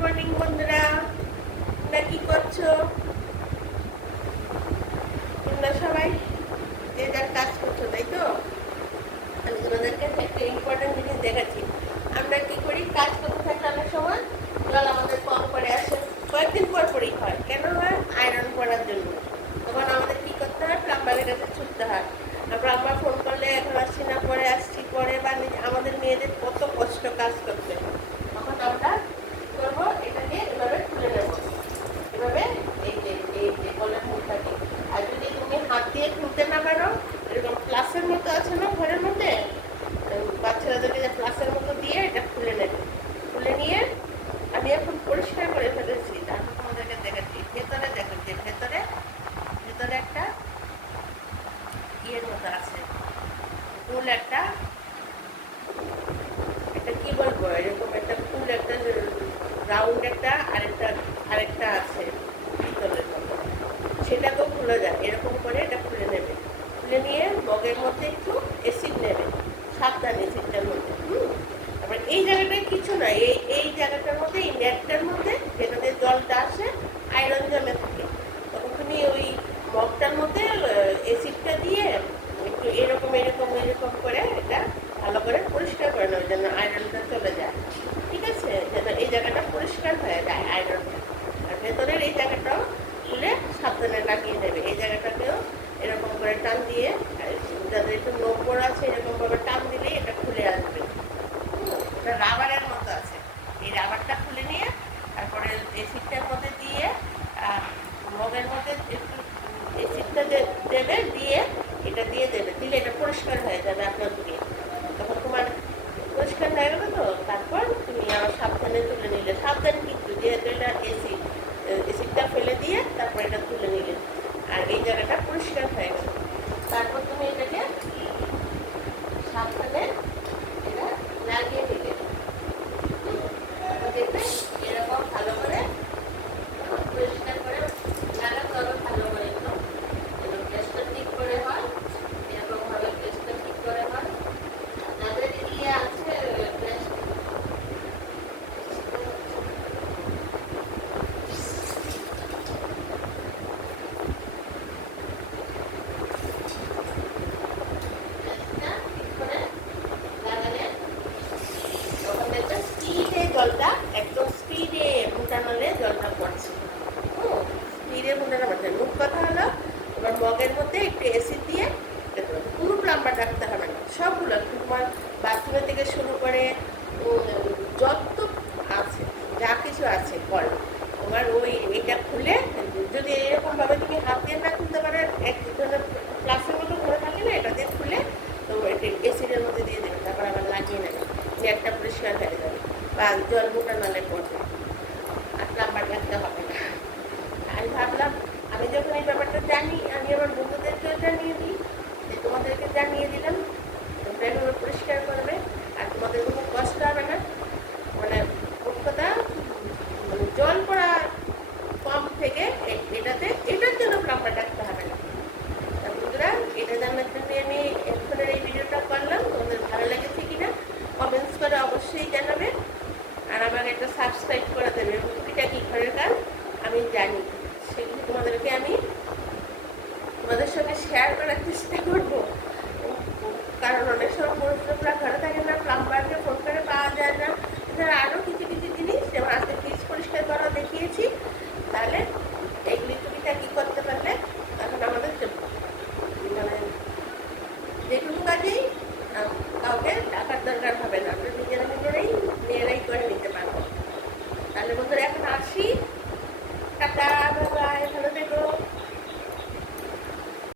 Morning বন্ধুরা, তোমরা কি করছো? তোমরা সবাই যে যার কাজ করছো, তাই তো? আমি তোমাদেরকে একটা ইম্পর্টেন্ট জিনিস দেখাচ্ছি। আমরা কি করি, কাজ করতে থাকলে অনেক সময় জল আমাদের কম করে আসে, কয়েকদিন পর পরই হয়। কেন হয়? আয়রন করার জন্য। তখন আমাদের কি করতে হয়? প্লাম্বারের কাছে ছুটতে হয়। আর প্লাম্বার ফোন করলে এখন আসছি না, পরে আসছি, পরে বা আমাদের মেয়েদের কত কষ্ট কাজ করতে। তখন আমরা কি করবো, এটাকে এভাবে খুলে নেবো, এভাবে এই যে কলের মুখটাকে। আর যদি তুমি হাত দিয়ে খুলতে না পারো, এরকম প্লাসের মতো আছে না ঘরের মধ্যে, বাচ্চাদেরকে যে প্লাসের মতো দিয়ে এটা খুলে নেবে। খুলে নিয়ে আমি এখন পরিষ্কার করে ফেলেছি, তারপর তোমাদেরকে দেখাচ্ছি। ভেতরে দেখো, যে ভেতরে ভেতরে একটা ইয়ের মতো আছে, ফুল একটা, এটা কি বলবো, এরকম একটা ফুল, একটা রাউন্ড একটা, আরেকটা আরেকটা আছে পিতলের মতো, সেটাকেও খুলে যায়। এরকম করে এটা খুলে নেবে। খুলে নিয়ে মগের মধ্যে একটু অ্যাসিড নেবে, সাবধানে অ্যাসিডটার মধ্যে। তারপর এই জায়গাটায় কিছু না, এই জায়গাটার মধ্যে, এই নেটটার মধ্যে যেটাতে জলটা আসে, আয়রন জমে থাকে। তখন তুমি ওই মগটার মধ্যে অ্যাসিডটা দিয়ে একটু এরকম এরকম এরকম করে এটা ভালো করে পরিষ্কার করে নেবে, যেন আয়রনটা চলে যায়। ঠিক আছে? যেন এই জায়গাটা পরিষ্কার হয়ে যায় আয়রনটা। আর ভেতরের এই জায়গাটাও খুলে সাবধানে লাগিয়ে নেবে। এই জায়গাটাকেও এরকম করে টান দিয়ে, যাদের একটু নোংর আছে এরকমভাবে টান দিলেই এটা খুলে আসবে। এটা রাবারের মতো আছে। এই রাবারটা খুলে নিয়ে তারপরে এসিডটার মধ্যে দিয়ে, মগের মধ্যে একটু এসিডটা দেবে, দিয়ে এটা দিয়ে দেবে, দিলে এটা পরিষ্কার হয়ে যাবে আপনার দিয়ে। তখন তোমার পরিষ্কার হয়ে গেল তো, তারপর তুমি আবার সাবধানে তুলে নিলে। সাবধানে কিন্তু, যেহেতু এটা এসিডটা ফেলে দিয়ে তারপর এটা তুলে নিলে, আর এই জায়গাটা পরিষ্কার হয়ে গেল। তারপর তুমি এটাকে সাবধানে এটা লাগিয়ে নিলে, দেখবে এরকম ভালো করে পরিষ্কার করে লাগাতে হবে। ভালো করে একদম গ্যাসটা ঠিক করে হয়, এরকম ভাবে গ্যাসটা ঠিক করে হয়। যাদের ইয়ে আছে গ্যাস, জলটা একদম স্পিডে ফুটানোলে জলটা পড়ছে। স্পিডে ফুটানো পড়ছে। মুখ কথা হলো, এবার মগের মধ্যে একটু অ্যাসিড দিয়ে পুরো প্লাম্বার রাখতে হবে না, সবগুলো তোমার বাথরুমের থেকে শুরু করে যত আছে, যা কিছু আছে কল, তোমার ওই এটা খুলে, যদি এরকমভাবে তুমি হাত দিয়ে না খুলতে পারো, এক ধরনের প্লাস্টিকের মতো করে থাকে না, এটা দিয়ে খুলে তো এটা অ্যাসিডের মধ্যে দিয়ে দেবে। তারপর আবার লাগিয়ে নেবে, নেটটা পরিষ্কার হয়ে যাবে বা জল মোটা নালে পড়বে, আর প্লাম্বার লাগতে হবে না। আমি ভাবলাম, আমি যখন এই ব্যাপারটা জানি, আমি আমার বন্ধুদেরকেও জানিয়ে দিই, যে তোমাদেরকে জানিয়ে দিলাম, তোমরা এভাবে পরিষ্কার করবে, আর তোমাদের কোনো কষ্ট হবে না। মানে কথা, মানে জল পড়া কম থেকে এটাতে, এটার জন্য প্লাম্বার ডাকতে হবে না। বন্ধুরা, এটা জানার জন্য আমি এখনের এই ভিডিওটা করলাম। তোমাদের ভালো লেগেছে কিনা কমেন্টস করে অবশ্যই জানাবে, আর আমার একটা সাবস্ক্রাইব করে দেবে। এটা কি ঘরের কাজ আমি জানি, সেগুলো তোমাদেরকে আমি তোমাদের সঙ্গে শেয়ার করার চেষ্টা করবো। কারণ অনেক সময় পুরুষরা ঘরে থাকে না, প্লাম্বারকে ফোন করে পাওয়া যায় না। এছাড়া আরও কিছু কিছু জিনিস, যেমন আজকে ফ্রিজ পরিষ্কার করা দেখিয়েছি, তাহলে এইগুলি টুকিটা কি করতে পারলে এখন আমাদের মানে যেটুকু কাজেই কাউকে টাকার দরকার হবে না, আমরা নিজেরাই মেয়েরাই করে নিতে পারবো। তাহলে বন্ধুরা এখন আসি, টাটা, বাই, ভালো থেকো।